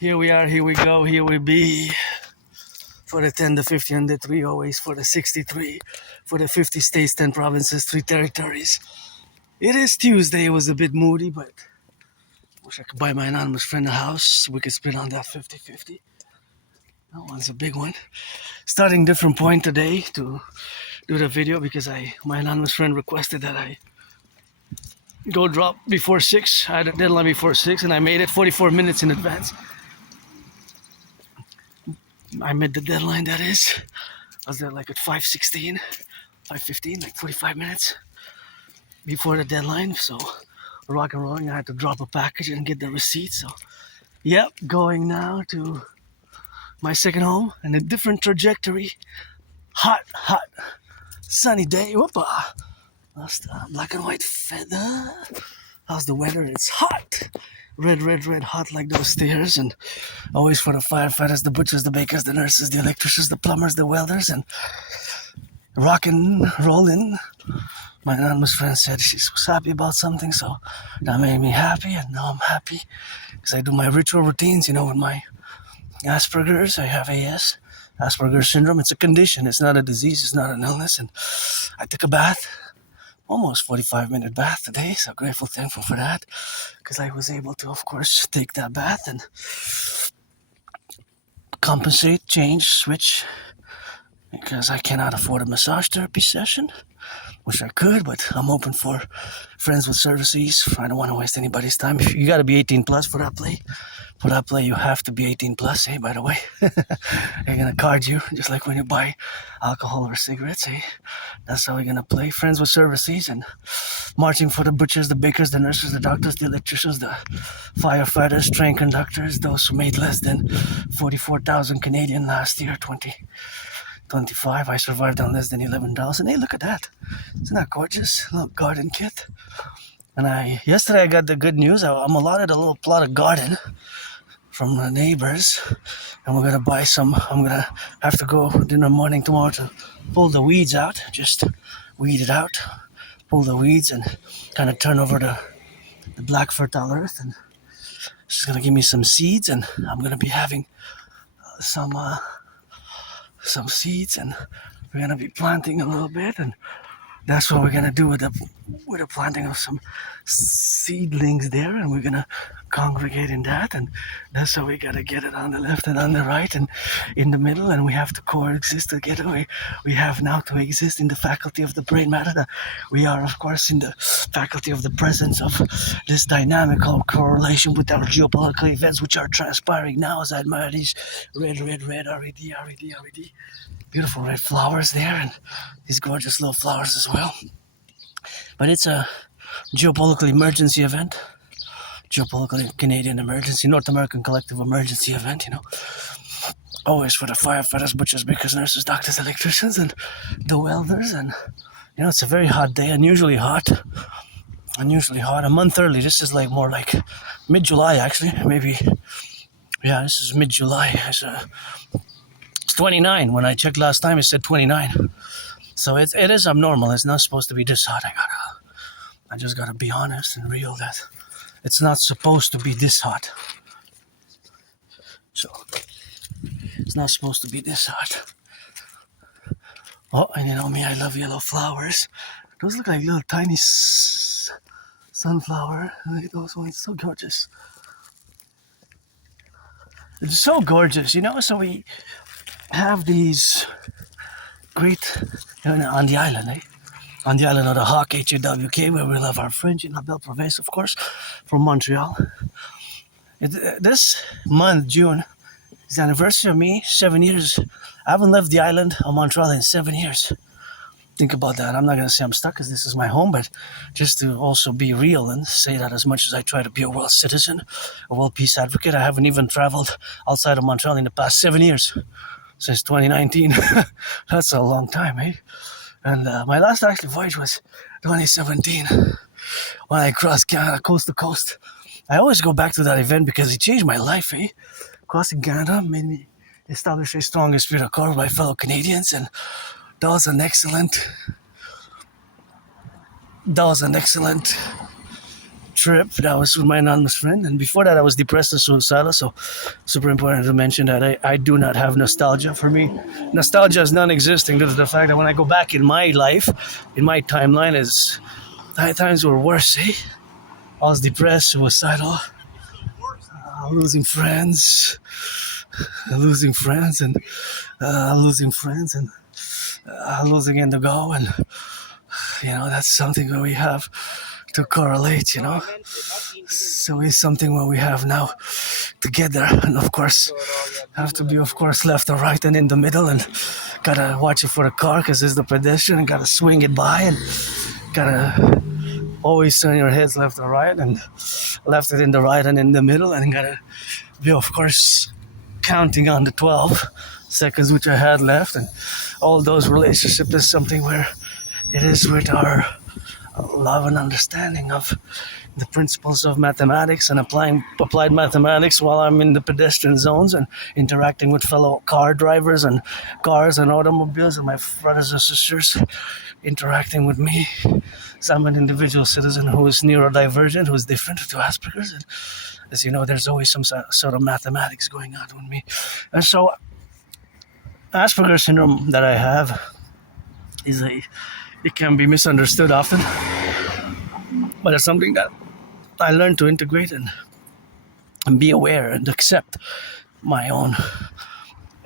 Here we are, here we go, here we be. For the 10, the 50, and the 3 always, for the 63, for the 50 states, 10 provinces, 3 territories. It is Tuesday, it was a bit moody, but wish I could buy my anonymous friend a house. We could split on that 50-50. That one's a big one. Starting different point today to do the video because my anonymous friend requested that I go drop before 6. I had a deadline before 6 and I made it 44 minutes in advance. I met the deadline, that is. I was there like at 5:16, 5:15, like 45 minutes before the deadline. So rock and rolling, I had to drop a package and get the receipt. So yep, going now to my second home and a different trajectory. Hot, sunny day. Whoopa. That's the black and white feather. How's the weather? It's hot. Red, hot like those stairs. And always for the firefighters, the butchers, the bakers, the nurses, the electricians, the plumbers, the welders, and rock and rolling. My anonymous friend said she was happy about something, so that made me happy, and now I'm happy because I do my ritual routines, with my Asperger's. I have AS, Asperger's syndrome. It's a condition. It's not a disease. It's not an illness. And I took a bath. Almost 45-minute bath today, so grateful, thankful for that, because I was able to, of course, take that bath and compensate, change, switch, because I cannot afford a massage therapy session. Wish I could, but I'm open for friends with services. I don't want to waste anybody's time. You got to be 18 plus for that play. For that play, you have to be 18 plus, hey, by the way. They're going to card you, just like when you buy alcohol or cigarettes, hey. That's how we're going to play. Friends with services and marching for the butchers, the bakers, the nurses, the doctors, the electricians, the firefighters, train conductors, those who made less than 44,000 Canadian last year, 2025. I survived on less than $11. And hey, look at that. Isn't that gorgeous? A little garden kit. And yesterday I got the good news. I'm allotted a little plot of garden from the neighbors, and we're gonna buy some. I'm gonna have to go in the morning tomorrow to pull the weeds out, just weed it out, pull the weeds, and kind of turn over the black fertile earth. And she's gonna give me some seeds, and I'm gonna be having some seeds, and we're gonna be planting a little bit, and that's what we're gonna do with the planting of some seedlings there, and we're gonna congregate in that, and that's how we gotta get it on the left and on the right and in the middle, and we have to coexist together. We have now to exist in the faculty of the brain matter. We are, of course, in the faculty of the presence of this dynamical correlation with our geopolitical events, which are transpiring now as I admire these red, red, beautiful red flowers there, and these gorgeous little flowers as well. But it's a geopolitical emergency event, geopolitical Canadian emergency, North American collective emergency event, always for the firefighters, butchers, bakers, nurses, doctors, electricians, and the welders. And it's a very hot day, unusually hot, a month early. This is like more like mid-July, actually, maybe. Yeah, this is mid-July. It's 29. When I checked last time, it said 29. So it is abnormal. It's not supposed to be this hot. I just gotta be honest and real that it's not supposed to be this hot. So it's not supposed to be this hot. Oh, and you know me, I love yellow flowers. Those look like little tiny sunflower. Look at those ones, so gorgeous. It's so gorgeous, So we have these great, on the island, on the island of the Hawk, HAWK, where we love our French in La Belle Province, of course, from Montreal. This month, June, is the anniversary of me, 7 years. I haven't left the island of Montreal in 7 years. Think about that. I'm not going to say I'm stuck because this is my home, but just to also be real and say that as much as I try to be a world citizen, a world peace advocate, I haven't even traveled outside of Montreal in the past 7 years, since 2019. That's a long time, eh? And my last actual voyage was 2017, when I crossed Canada coast to coast. I always go back to that event because it changed my life, eh? Crossing Canada made me establish a strong esprit de corps with my fellow Canadians, and that was an excellent trip that was with my anonymous friend, and before that I was depressed and suicidal, so super important to mention that I do not have nostalgia. For me, nostalgia is non-existing due to the fact that when I go back in my life, in my timeline, is times were worse, eh? I was depressed, suicidal, losing friends, losing friends, and losing friends, and losing indigo, and that's something that we have to correlate, so it's something what we have now together, and of course have to be of course left or right and in the middle, and gotta watch it for the car because it's the pedestrian, and gotta swing it by, and gotta always turn your heads left or right, and left it in the right and in the middle, and gotta be of course counting on the 12 seconds which I had left, and all those relationships is something where it is with our love and understanding of the principles of mathematics and applied mathematics while I'm in the pedestrian zones and interacting with fellow car drivers and cars and automobiles and my brothers and sisters interacting with me. So I'm an individual citizen who is neurodivergent, who is different to Asperger's, and as you know, there's always some sort of mathematics going on with me. And so Asperger's syndrome that I have it can be misunderstood often, but it's something that I learned to integrate and be aware and accept my own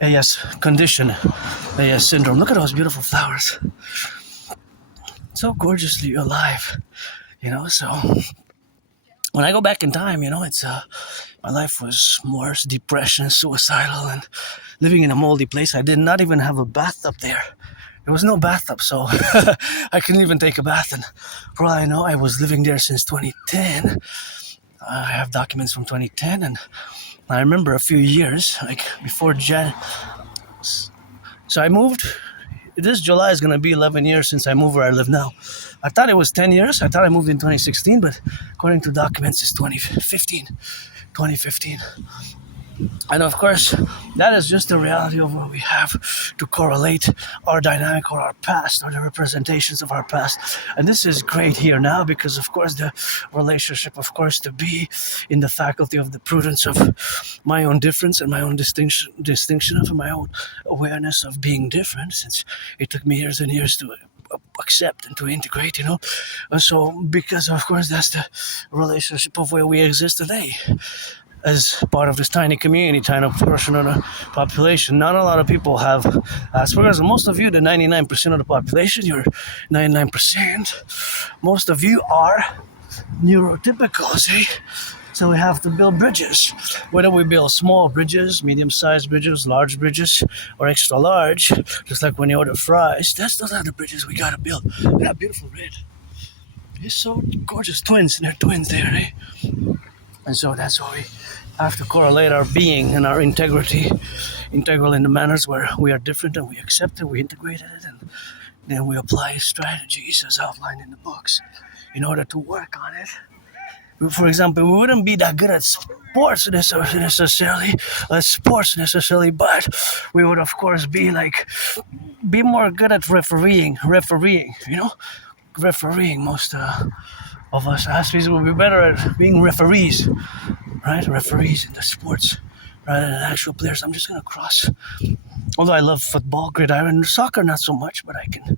AS condition, AS syndrome. Look at those beautiful flowers. So gorgeously alive, so when I go back in time, it's my life was more depression, suicidal, and living in a moldy place. I did not even have a bathtub there. There was no bathtub, so I couldn't even take a bath. And for all I know, I was living there since 2010. I have documents from 2010, and I remember a few years, like before Jan. So I moved. This July is going to be 11 years since I moved where I live now. I thought it was 10 years. I thought I moved in 2016, but according to documents, it's 2015. And of course, that is just the reality of what we have to correlate our dynamic or our past or the representations of our past. And this is great here now because, of course, the relationship, of course, to be in the faculty of the prudence of my own difference and my own distinction of my own awareness of being different, since it took me years and years to accept and to integrate, And so, because, of course, that's the relationship of where we exist today. As part of this tiny community, tiny portion of the population. Not a lot of people have Asperger's. Most of you, the 99% of the population, you're 99%. Most of you are neurotypicals, eh? So we have to build bridges. Whether we build small bridges, medium-sized bridges, large bridges, or extra large, just like when you order fries, those are the bridges we gotta build. Look at that beautiful red. It's so gorgeous twins, and they're twins there, eh? And so that's why we have to correlate our being and our integrity, integral in the manners where we are different and we accept it, we integrate it, and then we apply strategies as outlined in the books in order to work on it. For example, we wouldn't be that good at sports necessarily, but we would of course be more good at refereeing, refereeing most of us Aspies will be better at being referees, right? Referees in the sports rather than actual players. I'm just going to cross. Although I love football, gridiron, soccer, not so much, but I can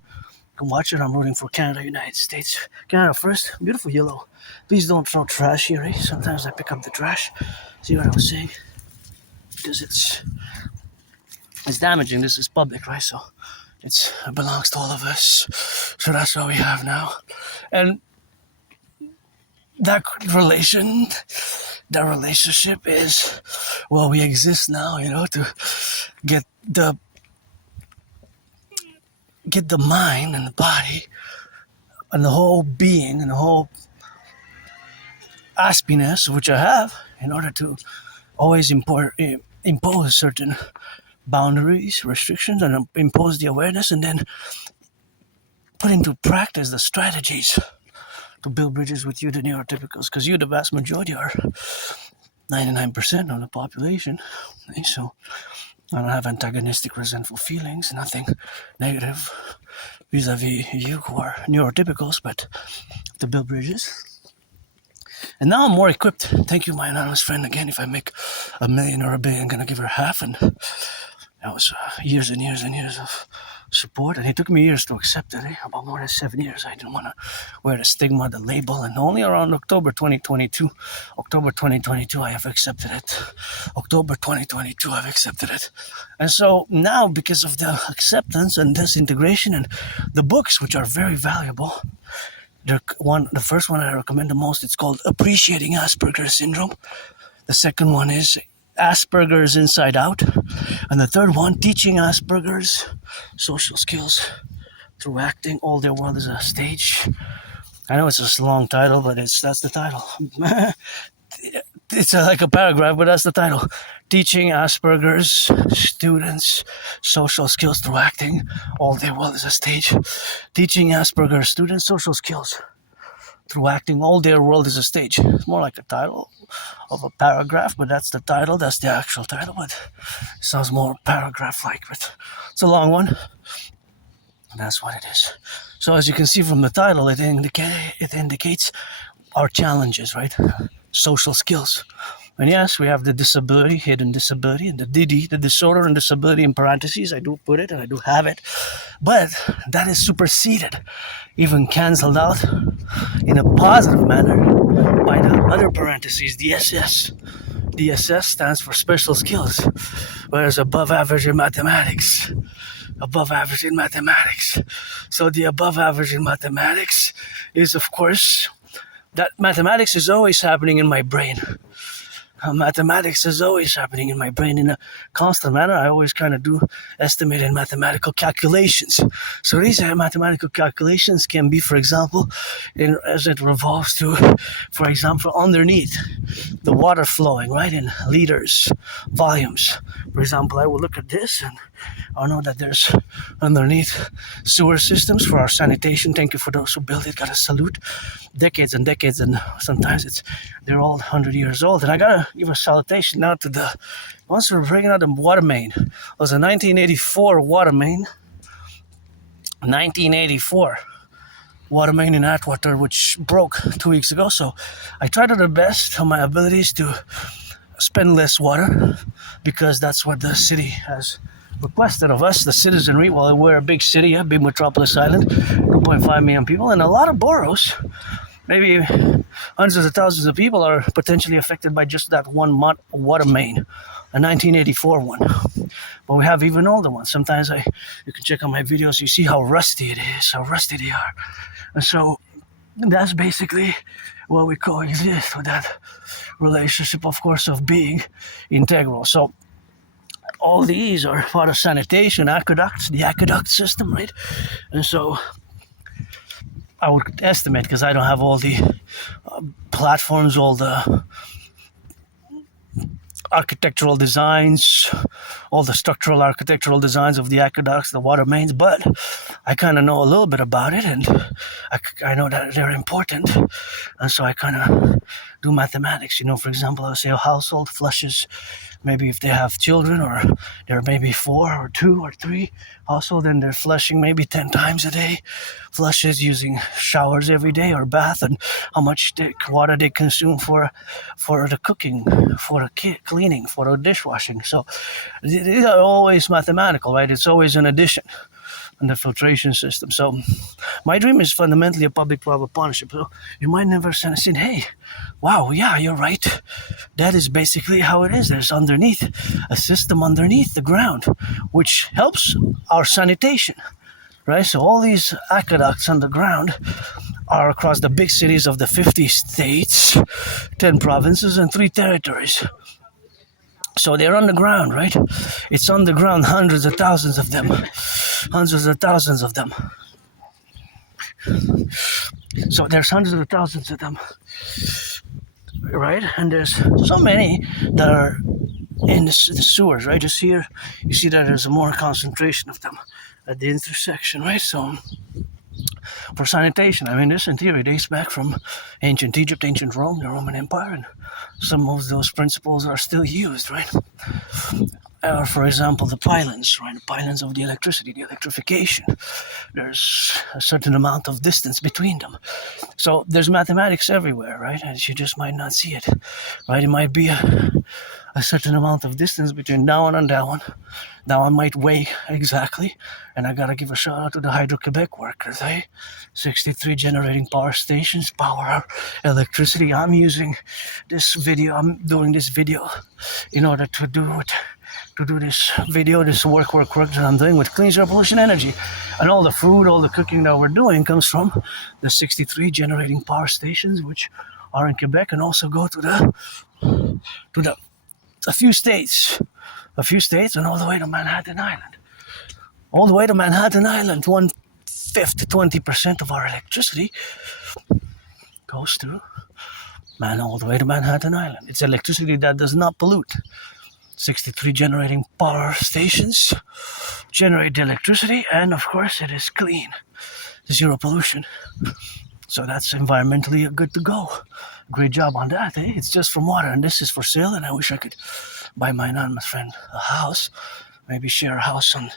watch it. I'm rooting for Canada, United States. Canada first. Beautiful yellow. Please don't throw trash here, eh? Sometimes I pick up the trash. See what I was saying? Because it's damaging. This is public, right? So it belongs to all of us. So that's what we have now. And that relationship is, well, we exist now, to get the mind and the body and the whole being and the whole aspiness, which I have, in order to always impose certain boundaries, restrictions, and impose the awareness, and then put into practice the strategies to build bridges with you, the neurotypicals, because you, the vast majority, are 99% of the population. So I don't have antagonistic, resentful feelings, nothing negative vis-a-vis you who are neurotypicals, but to build bridges And now I'm more equipped. Thank you, my anonymous friend. Again, if I make $1 million or $1 billion, I'm gonna give her half. And that was years and years and years of support, and it took me years to accept it. About more than 7 years. I didn't want to wear the stigma, the label, and only around October 2022, I have accepted it. October 2022, I've accepted it. And so now, because of the acceptance and this integration and the books, which are very valuable, the first one I recommend the most, it's called Appreciating Asperger's Syndrome. The second one is Asperger's Inside Out. And the third one, Teaching Asperger's Social Skills Through Acting. All Their World is a Stage. I know it's just a long title, but that's the title. It's like a paragraph, but that's the title. Teaching Asperger's Students Social Skills Through Acting. All Their World is a Stage. Teaching Asperger's Students Social Skills Through Acting. All Their World is a Stage. It's more like a title of a paragraph, but that's the title. That's the actual title, but it sounds more paragraph-like, but it's a long one. And that's what it is. So as you can see from the title, it indicates our challenges, right? Social skills. And yes, we have the disability, hidden disability, and the dedie, the disorder and disability in parentheses. I do put it and I do have it. But that is superseded, even cancelled out in a positive manner by the other parentheses, the SS. The SS stands for special skills, whereas above average in mathematics. Above average in mathematics. So the above average in mathematics is, of course, that mathematics is always happening in my brain. Mathematics is always happening in my brain in a constant manner. I always kind of do estimated mathematical calculations. So these mathematical calculations can be, for example, as it revolves to, for example, underneath the water flowing, right, in liters, volumes. For example, I will look at this and I know that there's underneath sewer systems for our sanitation. Thank you for those who built it. Gotta salute. Decades and decades, and sometimes they're all 100 years old. And I gotta give a salutation now to the ones who are bringing out the water main. It was a 1984 water main. 1984 water main in Atwater, which broke 2 weeks ago. So I tried to the best of my abilities to spend less water, because that's what the city has requested of us, the citizenry. Well, we're a big city, a big metropolis island, 2.5 million people, and a lot of boroughs. Maybe hundreds of thousands of people are potentially affected by just that one water main, a 1984 one. But we have even older ones. Sometimes you can check on my videos, you see how rusty it is, how rusty they are. And so that's basically what we coexist with, that relationship, of course, of being integral. So all these are part of sanitation, aqueducts, the aqueduct system, right? And so I would estimate, because I don't have all the platforms, all the architectural designs, all the structural architectural designs of the aqueducts, the water mains, but I kind of know a little bit about it, and I know that they're important, and so I kind of do mathematics. For example, I'll say a household flushes, maybe if they have children, or there may be 4 or 2 or 3 household, and they're flushing maybe 10 times a day, flushes using showers every day or bath, and how much water they consume for the cooking, for the cleaning, for the dishwashing. So these are always mathematical, right? It's always an addition in the filtration system. So my dream is fundamentally a public-private partnership. So you might never say, hey, wow, yeah, you're right. That is basically how it is. There's underneath a system underneath the ground, which helps our sanitation, right? So all these aqueducts underground are across the big cities of the 50 states, 10 provinces, and 3 territories. So they're underground, right? It's underground, hundreds of thousands of them. Hundreds of thousands of them. So there's hundreds of thousands of them, right? And there's so many that are in the sewers, right? Just here, you see that there's a more concentration of them at the intersection, right? So for sanitation, this in theory dates back from ancient Egypt, ancient Rome, the Roman Empire, and some of those principles are still used, right? Or, for example, the pylons, right? The pylons of the electricity, the electrification. There's a certain amount of distance between them. So there's mathematics everywhere, right? And you just might not see it, right? It might be a certain amount of distance between that one and that one. That one might weigh exactly. And I gotta give a shout out to the Hydro-Quebec workers, eh? 63 generating power stations, power our electricity. I'm using this video, I'm doing this video in order to do it. To do this video, this work that I'm doing with clean zero pollution energy. And all the food, all the cooking that we're doing comes from the 63 generating power stations, which are in Quebec and also go to a few states and all the way to Manhattan Island. All the way to Manhattan Island, 1/5 to 20% of our electricity goes through all the way to Manhattan Island. It's electricity that does not pollute. 63 generating power stations generate the electricity, and of course it is clean, zero pollution. So that's environmentally good to go. Great job on that, eh? It's just from water, and this is for sale, and I wish I could buy my anonymous friend a house, maybe share a house on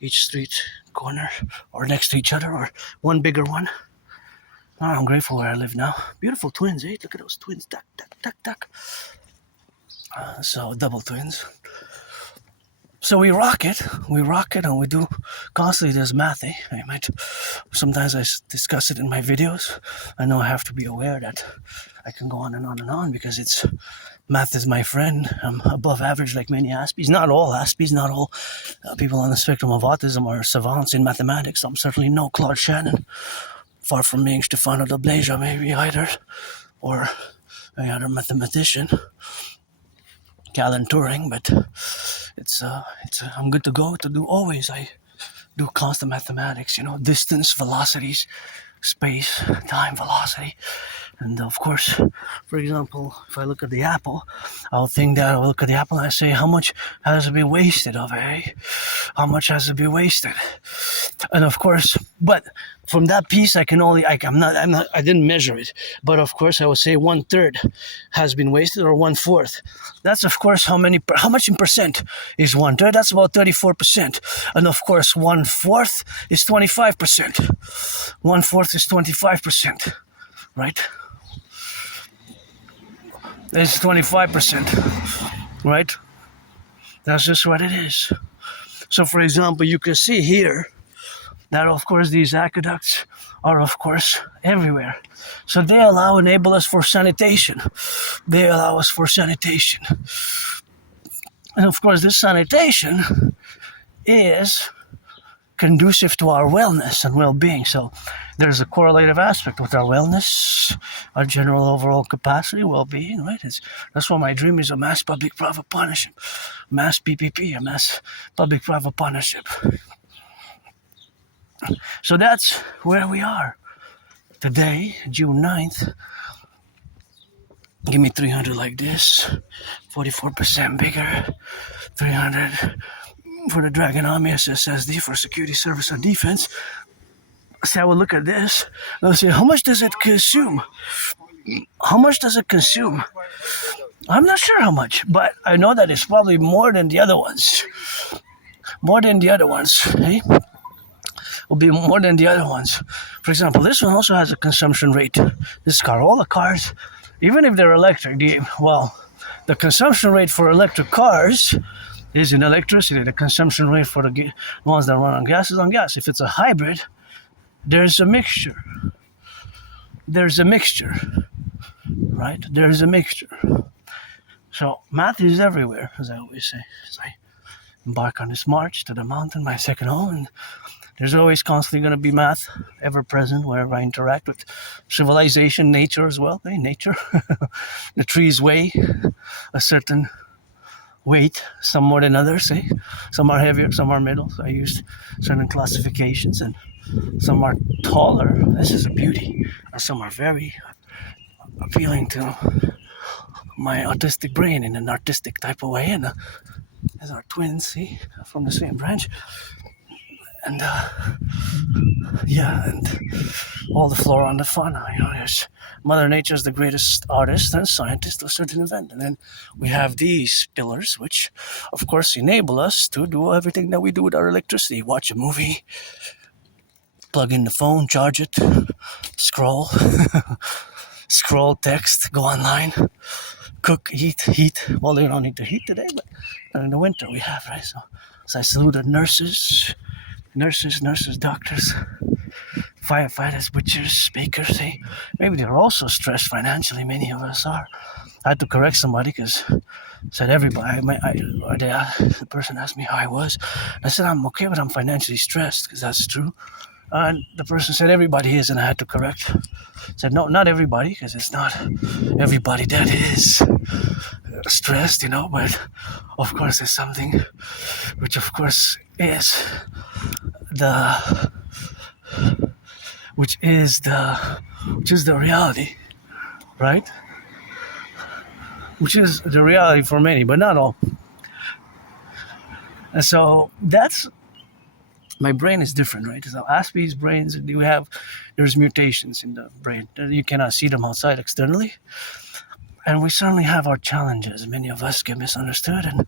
each street corner or next to each other, or one bigger one. Oh, I'm grateful where I live now. Beautiful twins, eh? Look at those twins. Duck, duck, duck, duck. So double twins. So we rock it, and we do constantly this math, eh? Sometimes I discuss it in my videos. I know I have to be aware that I can go on and on and on because math is my friend. I'm above average like many Aspies. Not all Aspies, not all people on the spectrum of autism are savants in mathematics. I'm certainly no Claude Shannon. Far from being Stefano de Blasia, maybe either, or any other mathematician. Alan Turing, but I'm good to go to do always. I do constant mathematics, distance, velocities, space, time, velocity. And of course, for example, if I look at the apple, I'll look at the apple and I say, how much has to be wasted of it, eh? How much has to be wasted? And of course, but from that piece, I didn't measure it, but of course I would say 1/3 has been wasted, or 1/4. That's of course how much in percent is 1/3? That's about 34%. And of course 1/4 is 25%. 1/4 is 25%, right? It's 25%, right? That's just what it is. So for example, you can see here that of course these aqueducts are of course everywhere. So they enable us for sanitation. They allow us for sanitation. And of course this sanitation is conducive to our wellness and well-being. So there's a correlative aspect with our wellness, our general overall capacity, well-being, right? That's why my dream is a mass public-private partnership, mass PPP, a mass public-private partnership. So that's where we are today, June 9th. Give me 300 like this, 44% bigger, 300 for the Dragon Army SSSD for security, service, and defense. So I will look at this and I'll say, how much does it consume? How much does it consume? I'm not sure how much, but I know that it's probably more than the other ones. More than the other ones, eh? Will be more than the other ones. For example, this one also has a consumption rate. This car, all the cars, even if they're electric, the consumption rate for electric cars is in electricity. The consumption rate for the ones that run on gas is on gas. If it's a hybrid, there's a mixture. Right? There's a mixture. So math is everywhere, as I always say. As I embark on this march to the mountain, my second home, and there's always constantly going to be math ever present wherever I interact with civilization, nature as well. Hey, nature. The trees weigh a certain weight, some more than others. Eh? Some are heavier, some are middle. So I used certain classifications, and some are taller. This is a beauty. And some are very appealing to my autistic brain in an artistic type of way. And as our twins, see, from the same branch. And yeah, and all the flora and the fauna. There's Mother Nature is the greatest artist and scientist of a certain event, and then we have these pillars, which, of course, enable us to do everything that we do with our electricity: watch a movie, plug in the phone, charge it, scroll, scroll, text, go online, cook, eat, heat. Well, they don't need to heat today, but in the winter we have, right? So I saluted nurses, doctors, firefighters, butchers, bakers. Maybe they're also stressed financially. Many of us are. I had to correct somebody because said everybody. The person asked me how I was. I said I'm okay, but I'm financially stressed because that's true. And the person said everybody is, and I had to correct. Said no, not everybody, because it's not everybody that is stressed, but of course there's something which of course is the reality, right? Which is the reality for many, but not all. And so my brain is different, right? So Aspie's brains, there's mutations in the brain. You cannot see them outside externally. And we certainly have our challenges. Many of us get misunderstood, and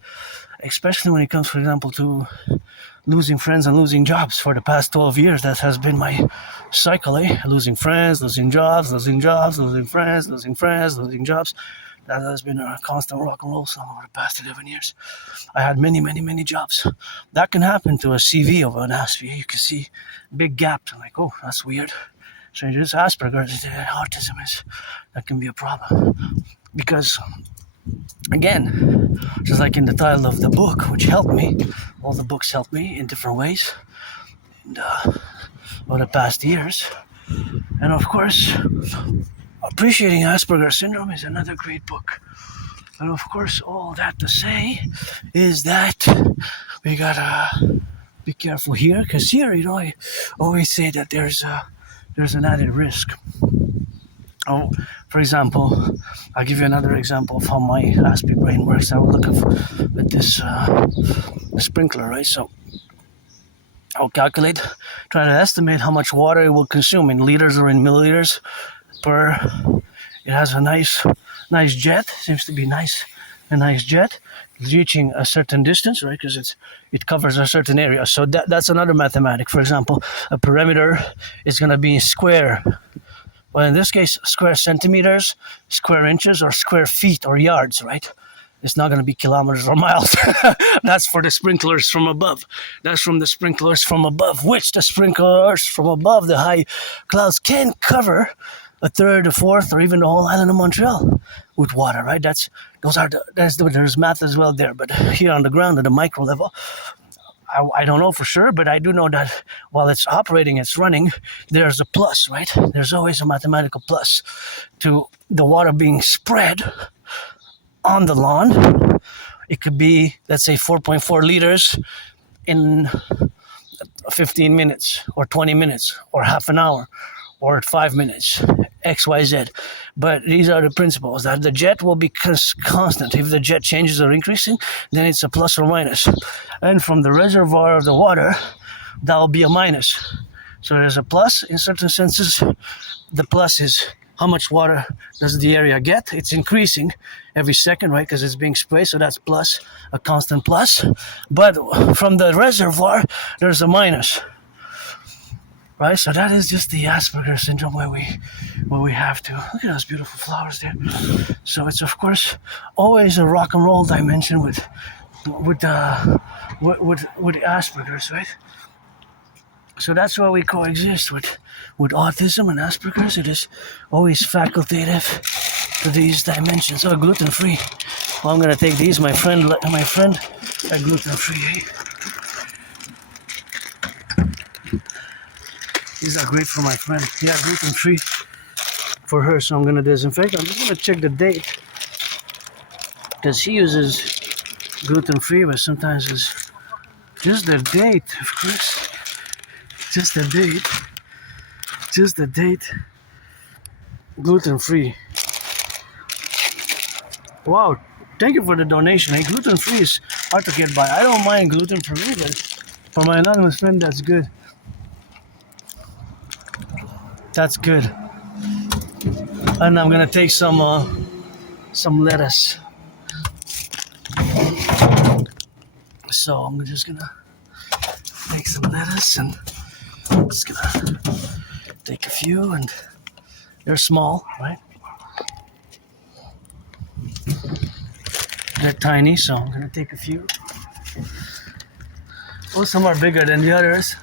especially when it comes, for example, to losing friends and losing jobs. For the past 12 years, that has been my cycle, losing friends, losing jobs, losing friends, losing jobs. That has been a constant rock and roll song over the past 11 years. I had many, many, many jobs. That can happen to a CV of an Aspie. You can see big gaps. I'm like, oh, that's weird. So it's Asperger's, autism that can be a problem. Because, again, just like in the title of the book, which helped me, all the books helped me in different ways over the past years. And of course, Appreciating Asperger's Syndrome is another great book. And of course, all that to say is that we gotta be careful here, because here, I always say that there's an added risk. Oh, for example, I'll give you another example of how my Aspie brain works. I will look at this sprinkler, right? So I'll calculate, try to estimate how much water it will consume in liters or in milliliters per. It has a nice jet. Seems to be a nice jet, reaching a certain distance, right? Because it covers a certain area. So that's another mathematic. For example, a perimeter is going to be square. Well, in this case, square centimeters, square inches, or square feet or yards, right? It's not going to be kilometers or miles. That's for the sprinklers from above. That's from the sprinklers from above, which the sprinklers from above, the high clouds, can cover a third, a fourth, or even the whole island of Montreal with water, right? There's math as well there. But here on the ground at the micro level, I don't know for sure, but I do know that while it's operating, it's running, there's a plus, right? There's always a mathematical plus to the water being spread on the lawn. It could be, let's say, 4.4 liters in 15 minutes or 20 minutes or half an hour or 5 minutes, XYZ. But these are the principles, that the jet will be constant. If the jet changes or increasing, then it's a plus or minus. And from the reservoir of the water, that will be a minus. So there's a plus in certain senses. The plus is how much water does the area get? It's increasing every second, right? Because it's being sprayed, so that's plus, a constant plus. But from the reservoir, there's a minus, right? So that is just the Asperger's Syndrome where we have to look at those beautiful flowers there. So it's of course always a rock and roll dimension with Asperger's, right? So that's why we coexist with autism and Asperger's. It is always facultative to these dimensions. Oh, gluten-free. Well, I'm gonna take these. My friend, are gluten-free. These are great for my friend. Yeah, gluten-free for her. So I'm gonna disinfect. I'm just gonna check the date because he uses gluten-free, but sometimes it's just the date, of course. Just the date. Gluten-free. Wow, thank you for the donation. Gluten-free is hard to get by. I don't mind gluten-free, but For my anonymous friend, that's good. That's good. And I'm gonna take some lettuce. So I'm just gonna take some lettuce and just gonna take a few, and they're small, right? They're tiny, so I'm gonna take a few. Oh, some are bigger than the others.